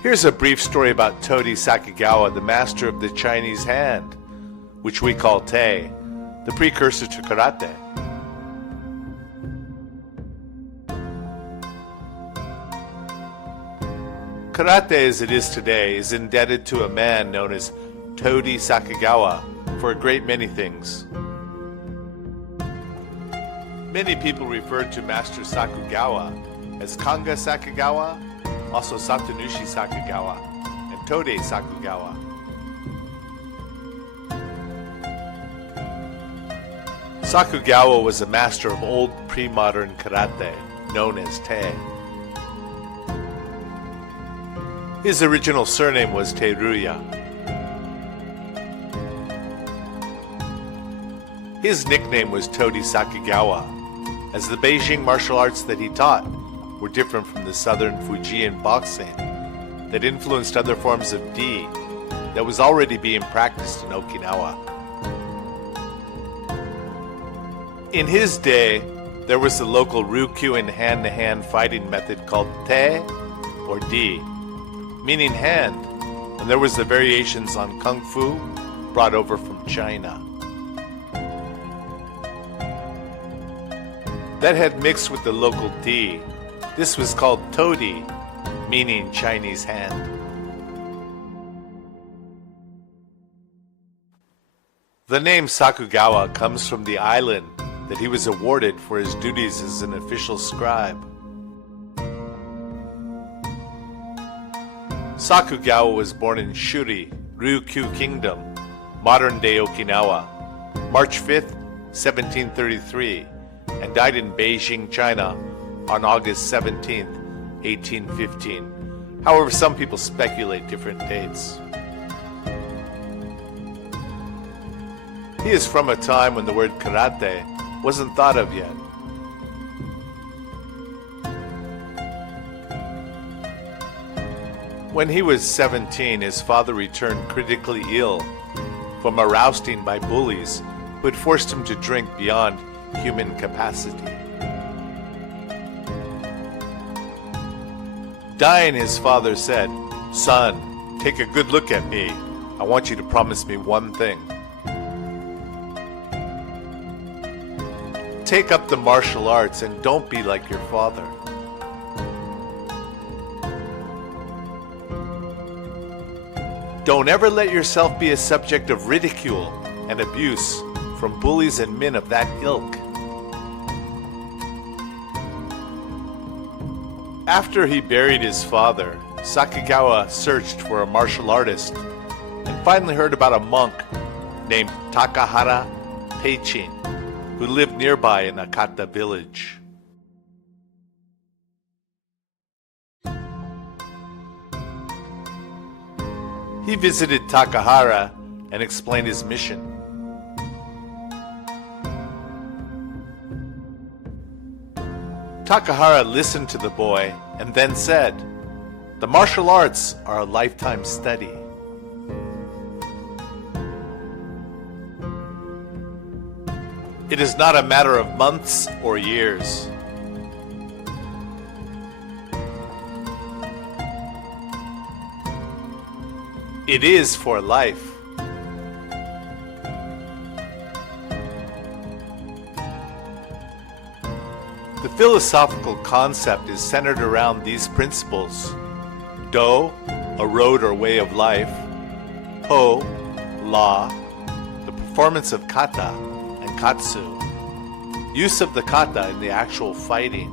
Here's a brief story about Toudi Sakugawa, the master of the Chinese hand, which we call Te, the precursor to karate. Karate as it is today is indebted to a man known as Toudi Sakugawa for a great many things. Many people refer to Master Sakugawa as KANGA Sakugawa, also SATUNUSHI Sakugawa, and TODE Sakugawa. Sakugawa was a master of old pre-modern karate, known as Te. His original surname was Teruya. His nickname was Toudi Sakugawa, as the Beijing martial arts that he taught were different from the southern Fujian boxing that influenced other forms of Di that was already being practiced in Okinawa. In his day, there was the local Ryukyuan hand-to-hand fighting method called Te or Di, meaning hand, and there was the variations on Kung Fu brought over from China. That had mixed with the local Di. This was called TODI, meaning Chinese hand. The name Sakugawa comes from the island that he was awarded for his duties as an official scribe. Sakugawa was born in Shuri, Ryukyu Kingdom, modern-day Okinawa, March 5th, 1733, and died in Beijing, China, on August 17th, 1815. However, some people speculate different dates. He is from a time when the word karate wasn't thought of yet. When he was 17, his father returned critically ill from a rousting by bullies who had forced him to drink beyond human capacity. Dying, his father said, "Son, take a good look at me. I want you to promise me one thing. Take up the martial arts and don't be like your father." Don't ever let yourself be a subject of ridicule and abuse from bullies and men of that ilk. After he buried his father, Sakugawa searched for a martial artist and finally heard about a monk named Takahara Peichin, who lived nearby in Akata village. He visited Takahara and explained his mission. Takahara listened to the boy and then said, "The martial arts are a lifetime study." It is not a matter of months or years. It is for life. The philosophical concept is centered around these principles. Do, a road or way of life. Ho, law, the performance of kata, and katsu, use of the kata in the actual fighting.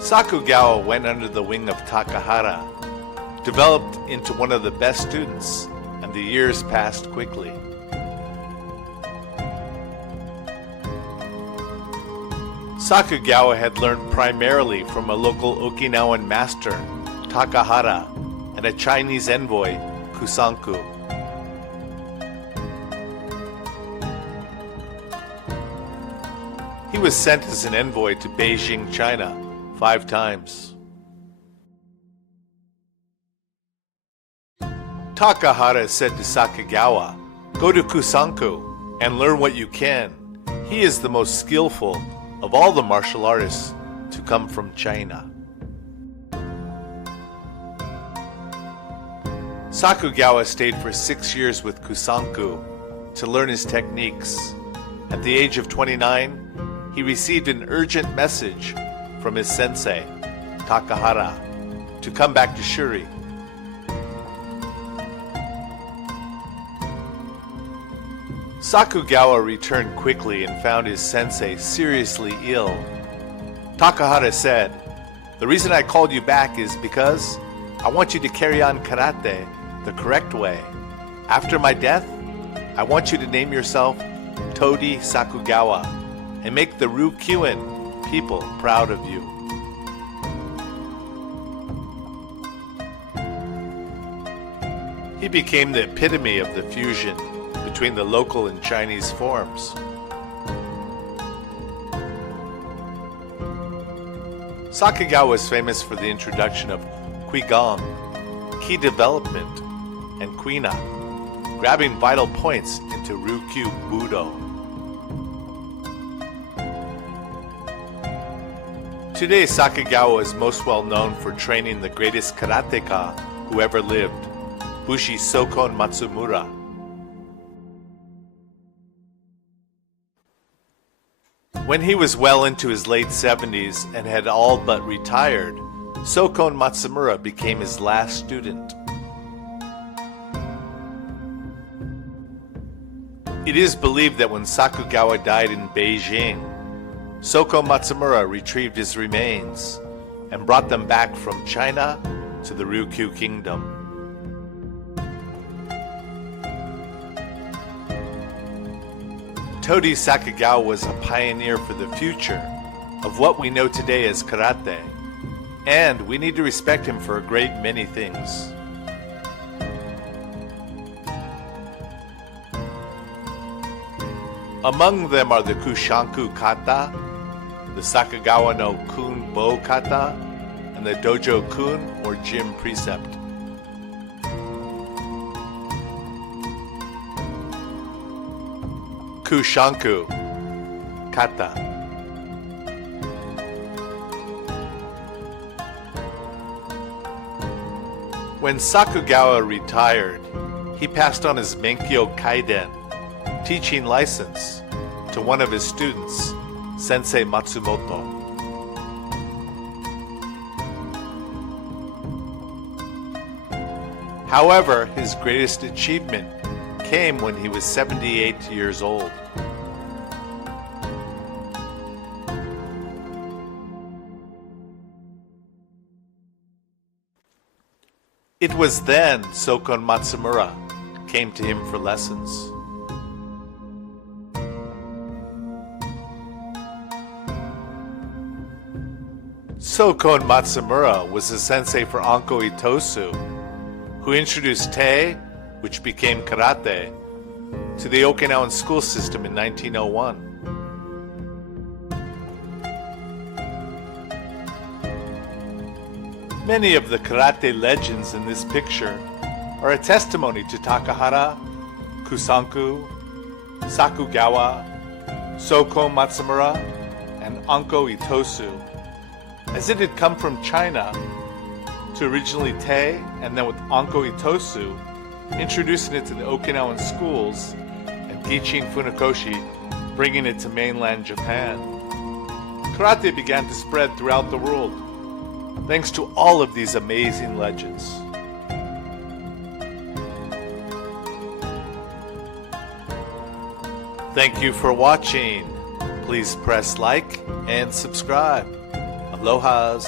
Sakugawa went under the wing of Takahara, developed into one of the best students, and the years passed quickly. Sakugawa had learned primarily from a local Okinawan master, Takahara, and a Chinese envoy, KUSANKU. He was sent as an envoy to Beijing, China, 5 times. Takahara said to Sakugawa, "Go to KUSANKU and learn what you can. He is the most skillful of all the martial artists to come from China. Sakugawa stayed for 6 years with KUSANKU to learn his techniques. At the age of 29, he received an urgent message from his sensei, Takahara, to come back to Shuri. Sakugawa returned quickly and found his sensei seriously ill. Takahara said, "The reason I called you back is because I want you to carry on karate the correct way. After my death, I want you to name yourself Toudi Sakugawa and make the Ryukyuan people proud of you." He became the epitome of the fusion between the local and Chinese forms. Sakugawa was famous for the introduction of Qigong, key development, and Quina, grabbing vital points into Ryukyu Budo. Today, Sakugawa is most well known for training the greatest karateka who ever lived, Bushi Sokon Matsumura. When he was well into his late 70s and had all but retired, Sokon Matsumura became his last student. It is believed that when Sakugawa died in Beijing, Sokon Matsumura retrieved his remains and brought them back from China to the Ryukyu Kingdom. Toudi Sakugawa was a pioneer for the future of what we know today as karate, and we need to respect him for a great many things. Among them are the Kusanku kata, the Sakugawa no kun bo kata, and the dojo kun or gym precept. Kusanku kata. When Sakugawa retired, he passed on his Menkyo Kaiden, teaching license, to one of his students, Sensei Matsumoto. However, his greatest achievement came when he was 78 years old. It was then Sokon Matsumura came to him for lessons. Sokon Matsumura was the sensei for ANKO ITOSU, who introduced Te, which became karate, to the Okinawan school system in 1901. Many of the karate legends in this picture are a testimony to Takahara, Kusanku, Sakugawa, Sokon Matsumura, and ANKO ITOSU, as it had come from China to originally Te, and then with ANKO ITOSU, introducing it to the Okinawan schools, and GICHIN FUNAKOSHI bringing it to mainland Japan. Karate began to spread throughout the world, thanks to all of these amazing legends. Thank you for watching. Please press like and subscribe. Alohas.